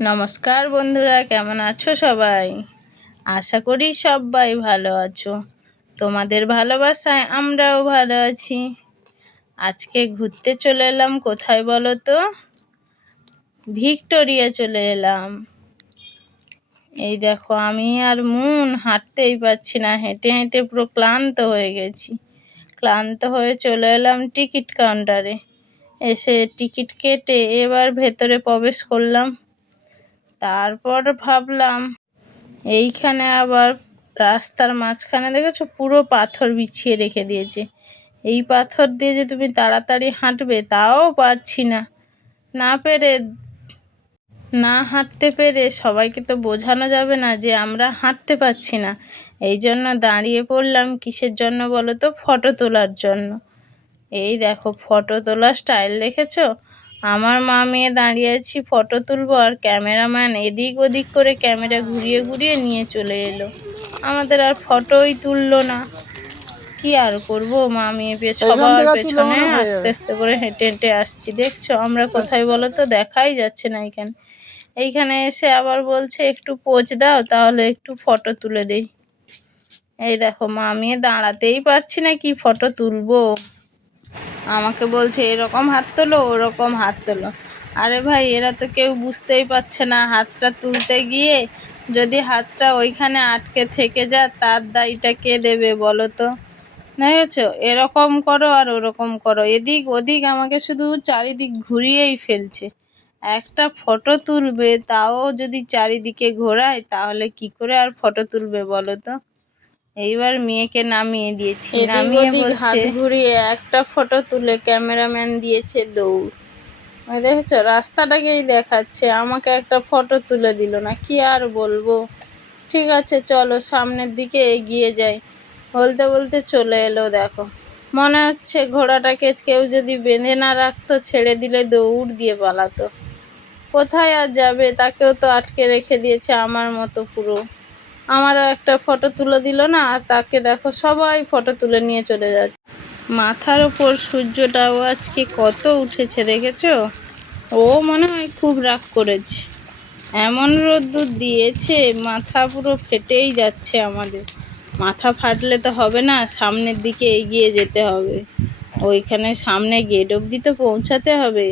নমস্কার বন্ধুরা, কেমন আছো সবাই? আশা করি সবাই ভালো আছো। তোমাদের ভালোবাসায় আমরাও ভালো আছি। আজকে ঘুরতে চলে এলাম কোথায় বলো তো? ভিক্টোরিয়া চলে এলাম। এই দেখো, আমি আর মন হাঁটতেই পারছি না, হেঁটে হেঁটে পুরো ক্লান্ত হয়ে গেছি। ক্লান্ত হয়ে চলে এলাম টিকিট কাউন্টারে। এসে টিকিট কেটে এবার ভেতরে প্রবেশ করলাম। তারপর ভাবলাম, এইখানে আবার রাস্তার মাঝখানে দেখেছ? পুরো পাথর বিছিয়ে রেখে দিয়েছে। এই পাথর দিয়ে যে তুমি তাড়াতাড়ি হাঁটবে, তাও পারছি না। না পেরে, না হাঁটতে পেরে সবাইকে তো বোঝানো যাবে না যে আমরা হাঁটতে পারছি না। এই জন্য দাঁড়িয়ে পড়লাম কিসের জন্য বলো তো? ফটো তোলার জন্য। এই দেখো, ফটো তোলার স্টাইল দেখেছ? আমার মা মেয়ে দাঁড়িয়ে আছি ফটো তুলবো আর ক্যামেরাম্যান এদিক ওদিক করে ক্যামেরা ঘুরিয়ে ঘুরিয়ে নিয়ে চলে এলো। আমাদের আর ফটোই তুললো না। কি আর করব? মা মেয়ে সবার পেছনে আস্তে আস্তে করে হেঁটে হেঁটে আসছি। দেখছ? আমরা কোথায় বলো তো? দেখাই যাচ্ছে না এখানে এইখানে এসে আবার বলছে একটু পোজ দাও তাহলে একটু ফটো তুলে দেই। এই দেখো মা মেয়ে দাঁড়াতেই পারছি না কি ফটো তুলবো? আমাকে বলছে, এরকম হাত তোলো, ওরকম হাত তোলো। আরে ভাই, এরা তো কেউ বুঝতেই পারছে না। হাতটা তুলতে গিয়ে যদি হাতটা ওইখানে আটকে থেকে যা তার দায়টা কে দেবে বলো তো? দেখেছ এরকম করো আর ওরকম করো। এদিক ওদিক আমাকে শুধু চারিদিক ঘুরিয়েই ফেলছে। একটা ফটো তুলবে, তাও যদি চারিদিকে ঘোরায়, তাহলে কি করে আর ফটো তুলবে বলো তো? এইবার মেয়েকে নামিয়ে দিয়েছি নামিয়ে হাত ঘুরিয়ে একটা ফটো তুলে ক্যামেরাম্যান দিয়েছে দৌড়। দেখেছ রাস্তাটাকেই দেখাচ্ছে আমাকে একটা ফটো তুলে দিল না কি আর বলব? ঠিক আছে চলো সামনের দিকে এগিয়ে যাই। বলতে বলতে চলে এলো দেখো। মনে হচ্ছে ঘোড়াটাকে কেউ যদি বেঁধে না রাখতো ছেড়ে দিলে দৌড় দিয়ে পালাতো। কোথায় আর যাবে? তাকেও তো আটকে রেখে দিয়েছে আমার মতো পুরো। আমারও একটা ফটো তুলে দিল না, আর তাকে দেখো সবাই ফটো তুলে নিয়ে চলে যাচ্ছে। মাথার ওপর সূর্যটাও আজকে কত উঠেছে দেখেছ? ও মনে হয় খুব রাগ করেছে। এমন রোদ্দুর দিয়েছে, মাথা পুরো ফেটেই যাচ্ছে আমাদের। মাথা ফাটলে তো হবে না, সামনের দিকে এগিয়ে যেতে হবে। ওইখানে সামনে গেট অবধি তো পৌঁছাতে হবে।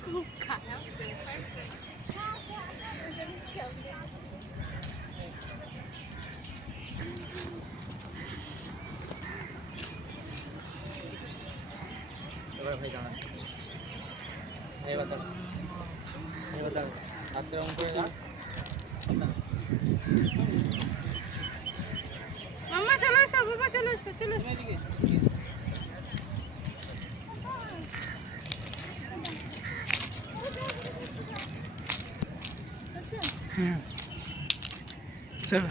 খুব খারাপ এবার ভাই দাঁড়ান। এবার দাঁড়ান এবার দাঁড়ান হাতটা অন করে দাঁড়ান মামা চলে এসো বাবা চলে এসো চলে এসো। চলো।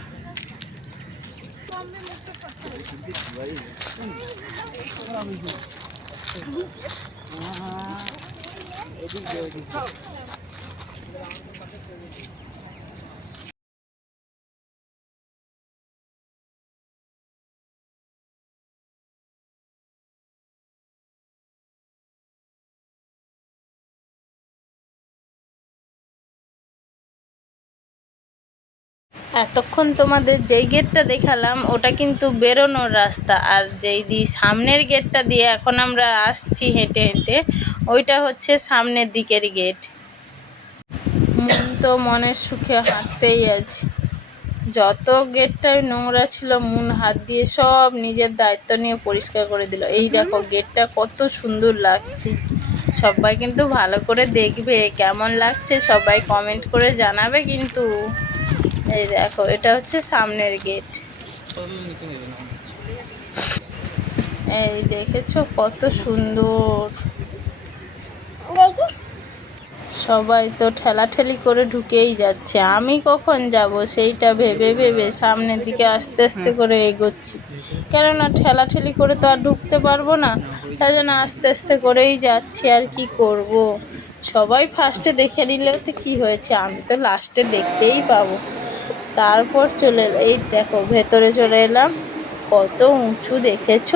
এদিক এতক্ষণ তোমাদের যেই গেটটা দেখালাম ওটা কিন্তু বেরোনোর রাস্তা। আর যেই দি সামনের গেটটা দিয়ে এখন আমরা আসছি হেঁটে হেঁটে ওইটা হচ্ছে সামনের দিকের গেট। মন তো মনের সুখে হাঁটতেই আছে। যত গেটটায় নোংরা ছিল মন হাত দিয়ে সব নিজের দায়িত্ব নিয়ে পরিষ্কার করে দিল। এই দেখো গেটটা কত সুন্দর লাগছে। সবাই কিন্তু ভালো করে দেখবে কেমন লাগছে সবাই কমেন্ট করে জানাবে কিন্তু। এই দেখো এটা হচ্ছে সামনের গেট এই দেখেছ কত সুন্দর। সবাই তো ঠেলাঠেলি করে ঢুকেই যাচ্ছে। আমি কখন যাব সেইটা ভেবে ভেবে সামনের দিকে আস্তে আস্তে করে এগোচ্ছি। কেননা ঠেলাঠেলি করে তো আর ঢুকতে পারব না। তাই জন্য আস্তে আস্তে করেই যাচ্ছি আর কি করব। সবাই ফার্স্টে দেখে নিলেও তো কী হয়েছে? আমি তো লাস্টে দেখতেই পাবো। তারপর চলে এই দেখো ভেতরে চলে এলাম। কত উঁচু দেখেছ?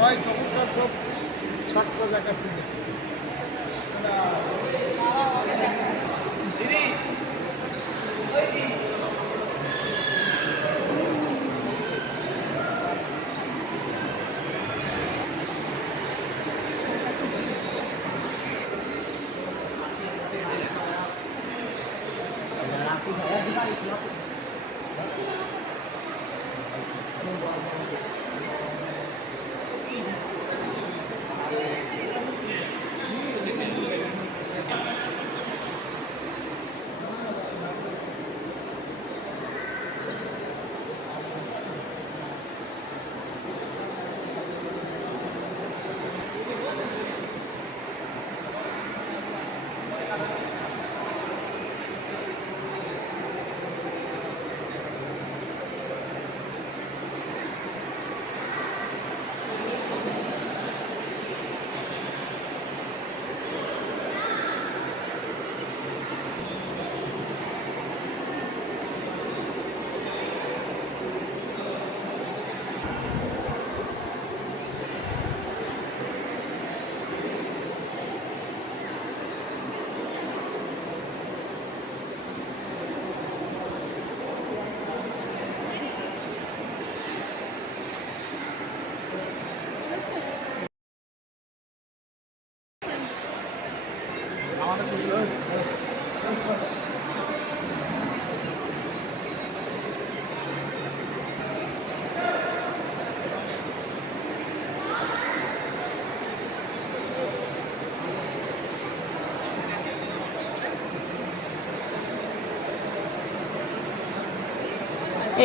হয় তখনকার সব ছাত্র জায়গা থেকে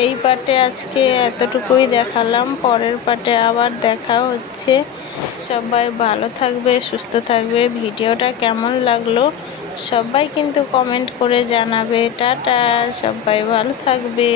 এই পাটে আজকে এতটুকুই দেখালাম। পরের পাটে আবার দেখা হচ্ছে। সবাই ভালো থাকবে, সুস্থ থাকবে। ভিডিওটা কেমন লাগল সবাই কিন্তু কমেন্ট করে জানাবে। টাটা, সবাই ভালো থাকবে।